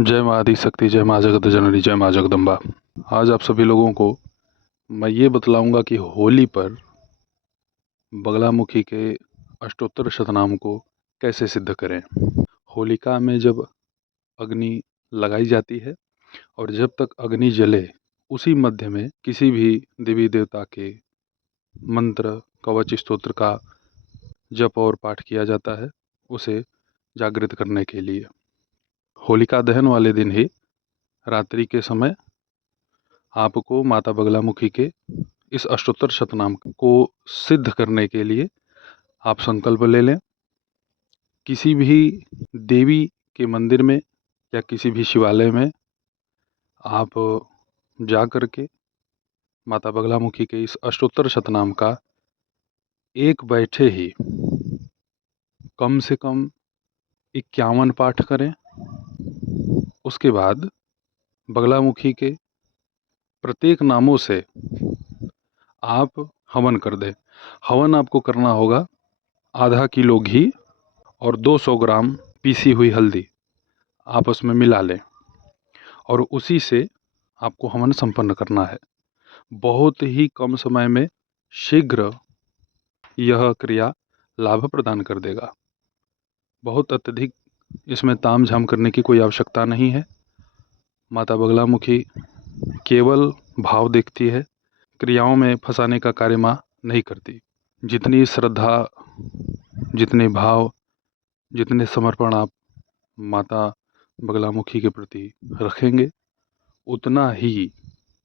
जय माँ आदि शक्ति, जय माँ जगत जननी, जय माँ जगदम्बा। आज आप सभी लोगों को मैं ये बतलाऊंगा कि होली पर बगलामुखी के अष्टोत्तर शतनाम को कैसे सिद्ध करें। होलिका में जब अग्नि लगाई जाती है और जब तक अग्नि जले उसी मध्य में किसी भी देवी देवता के मंत्र कवच स्तोत्र का जप और पाठ किया जाता है, उसे जागृत करने के लिए। होलिका दहन वाले दिन ही रात्रि के समय आपको माता बगलामुखी के इस अष्टोत्तर शतनाम को सिद्ध करने के लिए आप संकल्प ले लें। किसी भी देवी के मंदिर में या किसी भी शिवालय में आप जा कर के माता बगलामुखी के इस अष्टोत्तर शतनाम का एक बैठे ही कम से कम 51 पाठ करें। उसके बाद बगलामुखी के प्रत्येक नामों से आप हवन कर दें। हवन आपको करना होगा आधा किलो घी और 200 ग्राम पीसी हुई हल्दी आपस में मिला लें और उसी से आपको हवन संपन्न करना है। बहुत ही कम समय में शीघ्र यह क्रिया लाभ प्रदान कर देगा। बहुत अत्यधिक इसमें ताम झाम करने की कोई आवश्यकता नहीं है। माता बगलामुखी केवल भाव देखती है, क्रियाओं में फंसाने का कार्य माँ नहीं करती। जितनी श्रद्धा, जितने भाव, जितने समर्पण आप माता बगलामुखी के प्रति रखेंगे, उतना ही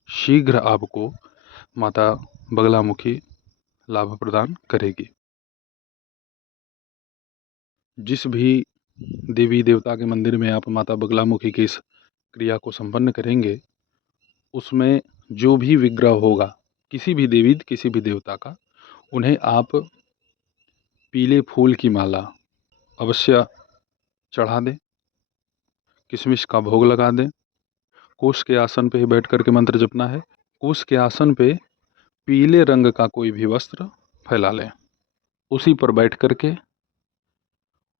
शीघ्र आपको माता बगलामुखी लाभ प्रदान करेगी। जिस भी देवी देवता के मंदिर में आप माता बगलामुखी की इस क्रिया को संपन्न करेंगे, उसमें जो भी विग्रह होगा, किसी भी देवी किसी भी देवता का, उन्हें आप पीले फूल की माला अवश्य चढ़ा दें, किशमिश का भोग लगा दें। कुश के आसन पे बैठ कर के मंत्र जपना है। कुश के आसन पे पीले रंग का कोई भी वस्त्र फैला लें। उसी पर बैठ कर के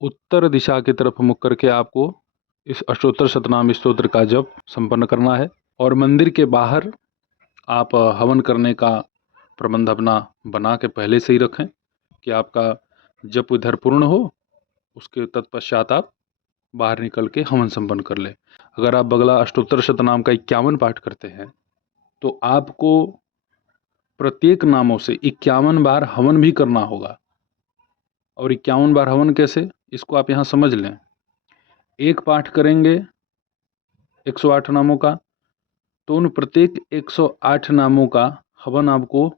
उत्तर दिशा की तरफ मुख करके आपको इस अष्टोत्तर शतनाम स्तोत्र का जप संपन्न करना है। और मंदिर के बाहर आप हवन करने का प्रबंध अपना बना के पहले से ही रखें कि आपका जप इधर पूर्ण हो, उसके तत्पश्चात आप बाहर निकल के हवन संपन्न कर लें। अगर आप बगला अष्टोत्तर शतनाम का 51 पाठ करते हैं तो आपको प्रत्येक नामों से 51 बार हवन भी करना होगा। और 51 बार हवन कैसे, इसको आप यहाँ समझ लें। एक पाठ करेंगे 108 नामों का, तो उन प्रत्येक 108 नामों का हवन आपको,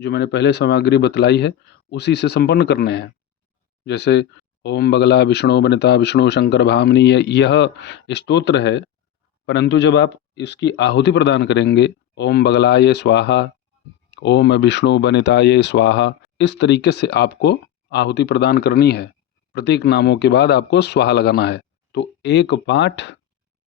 जो मैंने पहले सामग्री बतलाई है, उसी से संपन्न करने हैं। जैसे ओम बगला विष्णु वनिता विष्णु शंकर भामिनी, यह स्तोत्र है, परंतु जब आप इसकी आहुति प्रदान करेंगे, ओम बगलाय स्वाहा, ओम विष्णु वनिताय स्वाहा, इस तरीके से आपको आहुति प्रदान करनी है। प्रत्येक नामों के बाद आपको स्वाहा लगाना है। तो एक पाठ,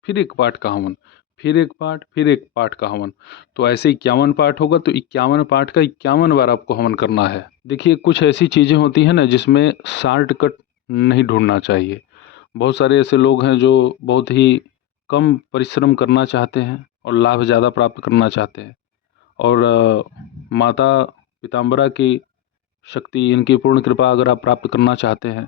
फिर एक पाठ का हवन, फिर एक पाठ, फिर एक पाठ का हवन। तो ऐसे 51 पाठ होगा, तो 51 पाठ का 51 बार आपको हवन करना है। देखिए, कुछ ऐसी चीज़ें होती हैं ना जिसमें शॉर्टकट नहीं ढूंढना चाहिए। बहुत सारे ऐसे लोग हैं जो बहुत ही कम परिश्रम करना चाहते हैं और लाभ ज़्यादा प्राप्त करना चाहते हैं। और माता पीताम्बरा की शक्ति, इनकी पूर्ण कृपा अगर आप प्राप्त करना चाहते हैं,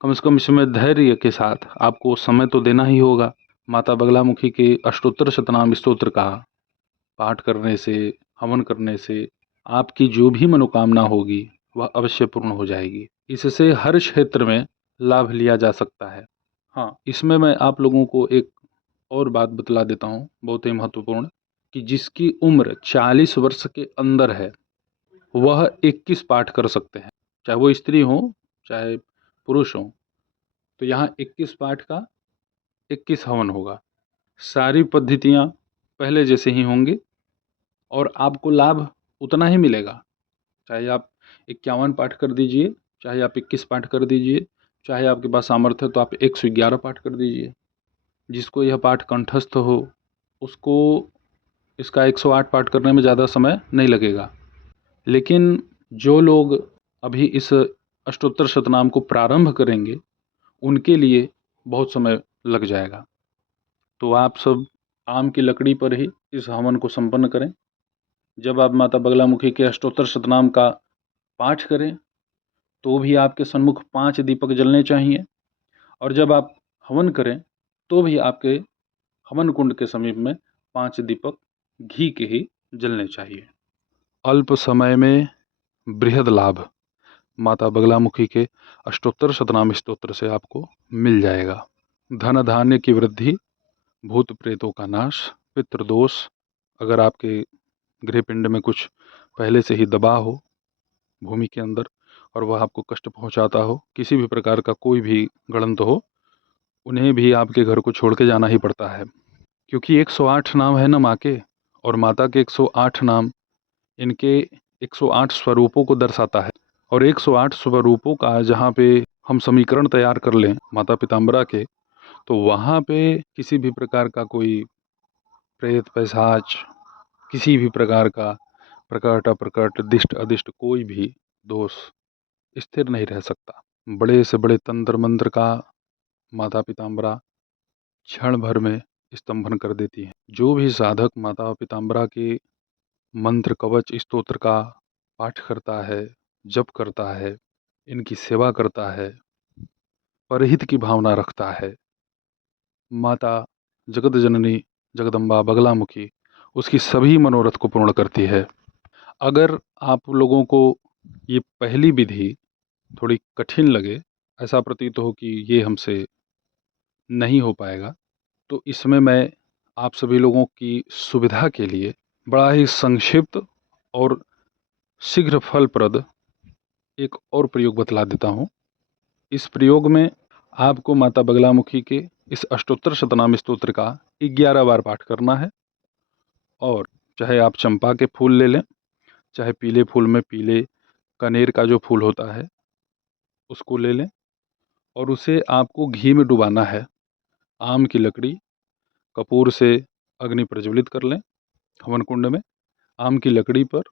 कम से कम इसमें धैर्य के साथ आपको समय तो देना ही होगा। माता बगलामुखी के अष्टोत्तर शतनाम स्तोत्र का पाठ करने से, हवन करने से आपकी जो भी मनोकामना होगी वह अवश्य पूर्ण हो जाएगी। इससे हर क्षेत्र में लाभ लिया जा सकता है। हाँ, इसमें मैं आप लोगों को एक और बात बतला देता हूँ, बहुत ही महत्वपूर्ण, कि जिसकी उम्र 40 वर्ष के अंदर है वह 21 पाठ कर सकते हैं, चाहे वो स्त्री हो चाहे पुरुष हो। तो यहाँ 21 पाठ का 21 हवन होगा। सारी पद्धतियाँ पहले जैसे ही होंगी और आपको लाभ उतना ही मिलेगा। चाहे आप 51 पाठ कर दीजिए, चाहे आप 21 पाठ कर दीजिए, चाहे आपके पास सामर्थ्य है तो आप 111 पाठ कर दीजिए। जिसको यह पाठ कंठस्थ हो उसको इसका 108 पाठ करने में ज़्यादा समय नहीं लगेगा। लेकिन जो लोग अभी इस अष्टोत्तर शतनाम को प्रारंभ करेंगे, उनके लिए बहुत समय लग जाएगा। तो आप सब आम की लकड़ी पर ही इस हवन को संपन्न करें। जब आप माता बगलामुखी के अष्टोत्तर शतनाम का पाठ करें तो भी आपके सन्मुख 5 दीपक जलने चाहिए, और जब आप हवन करें तो भी आपके हवन कुंड के समीप में 5 दीपक घी के ही जलने चाहिए। अल्प समय में बृहद लाभ माता बगलामुखी के अष्टोत्तर शतनाम स्तोत्र से आपको मिल जाएगा। धन धान्य की वृद्धि, भूत प्रेतों का नाश, पितृदोष, अगर आपके गृहपिंड में कुछ पहले से ही दबा हो भूमि के अंदर और वह आपको कष्ट पहुंचाता हो, किसी भी प्रकार का कोई भी गड़ंत हो, उन्हें भी आपके घर को छोड़ के जाना ही पड़ता है। क्योंकि 108 नाम है ना माँ के, और माता के 108 नाम इनके 108 स्वरूपों को दर्शाता है। और 108 स्वरूपों का जहाँ पे हम समीकरण तैयार कर लें माता पिताम्बरा के, तो वहाँ पे किसी भी प्रकार का कोई प्रेत पैशाच, किसी भी प्रकार का प्रकट अप्रकट दिष्ट अदिष्ट कोई भी दोष स्थिर नहीं रह सकता। बड़े से बड़े तंत्र मंत्र का माता पिताम्बरा क्षण भर में स्तंभन कर देती हैं। जो भी साधक माता पिताम्बरा के मंत्र कवच स्तोत्र का पाठ करता है, जप करता है, इनकी सेवा करता है, परहित की भावना रखता है, माता जगत जननी जगदम्बा बगलामुखी उसकी सभी मनोरथ को पूर्ण करती है। अगर आप लोगों को ये पहली विधि थोड़ी कठिन लगे, ऐसा प्रतीत हो कि ये हमसे नहीं हो पाएगा, तो इसमें मैं आप सभी लोगों की सुविधा के लिए बड़ा ही संक्षिप्त और शीघ्र फलप्रद एक और प्रयोग बतला देता हूँ। इस प्रयोग में आपको माता बगलामुखी के इस अष्टोत्तर शतनाम स्तोत्र का 11 बार पाठ करना है। और चाहे आप चंपा के फूल ले लें, चाहे पीले फूल में पीले कनेर का जो फूल होता है उसको ले लें, और उसे आपको घी में डुबाना है। आम की लकड़ी कपूर से अग्नि प्रज्वलित कर लें हवन कुंड में। आम की लकड़ी पर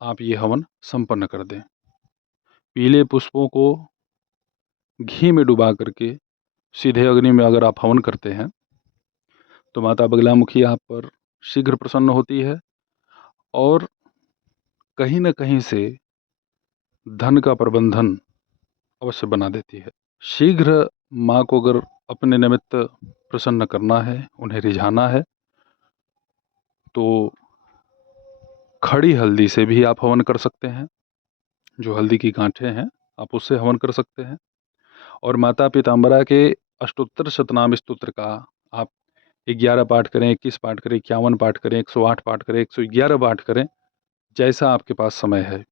आप ये हवन संपन्न कर दें। पीले पुष्पों को घी में डुबा करके सीधे अग्नि में अगर आप हवन करते हैं तो माता बगलामुखी आप पर शीघ्र प्रसन्न होती है, और कहीं न कहीं से धन का प्रबंधन अवश्य बना देती है। शीघ्र माँ को अगर अपने निमित्त प्रसन्न करना है, उन्हें रिझाना है, तो खड़ी हल्दी से भी आप हवन कर सकते हैं। जो हल्दी की गांठें हैं आप उससे हवन कर सकते हैं। और माता पीताम्बरा के अष्टोत्तर शतनाम स्तोत्र का आप 11 पाठ करें, 21 पाठ करें, 51 पाठ करें, 108 पाठ करें, 111 पाठ करें, जैसा आपके पास समय है।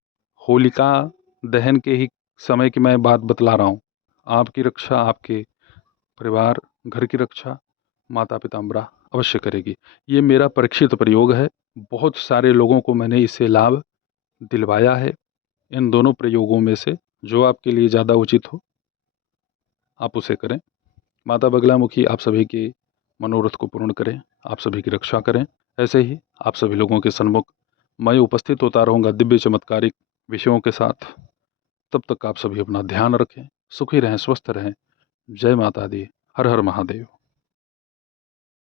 होलिका दहन के ही समय की मैं बात बतला रहा हूँ। आपकी रक्षा, आपके परिवार घर की रक्षा माता पिताम्बरा अवश्य करेगी। ये मेरा परीक्षित प्रयोग है। बहुत सारे लोगों को मैंने इससे लाभ दिलवाया है। इन दोनों प्रयोगों में से जो आपके लिए ज़्यादा उचित हो आप उसे करें। माता बगलामुखी आप सभी के मनोरथ को पूर्ण करें, आप सभी की रक्षा करें। ऐसे ही आप सभी लोगों के सन्मुख मैं उपस्थित होता रहूँगा दिव्य चमत्कारिक विषयों के साथ। तब तक आप सभी अपना ध्यान रखें, सुखी रहें, स्वस्थ रहें। जय माता दी, हर हर महादेव।